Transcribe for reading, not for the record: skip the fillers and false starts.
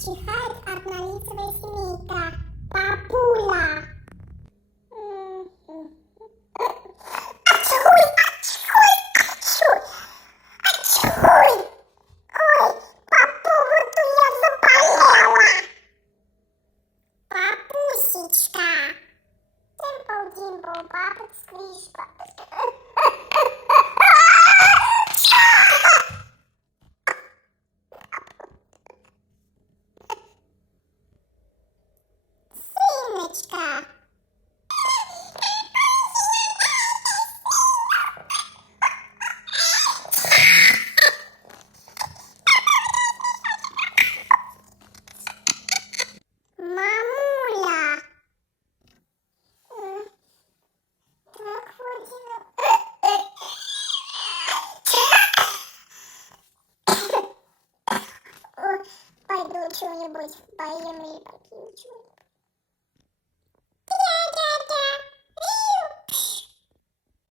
чихает однолицевая семейка. Папуля. Ачхуй, ачхуй, ачхуй, ачхуй. Ой, по поводу я заболела. Папусечка. Димпл-димпл, папа сквишка. Сыночка. Мамуля. Так вот. Пойду что-нибудь поем или покину что-нибудь.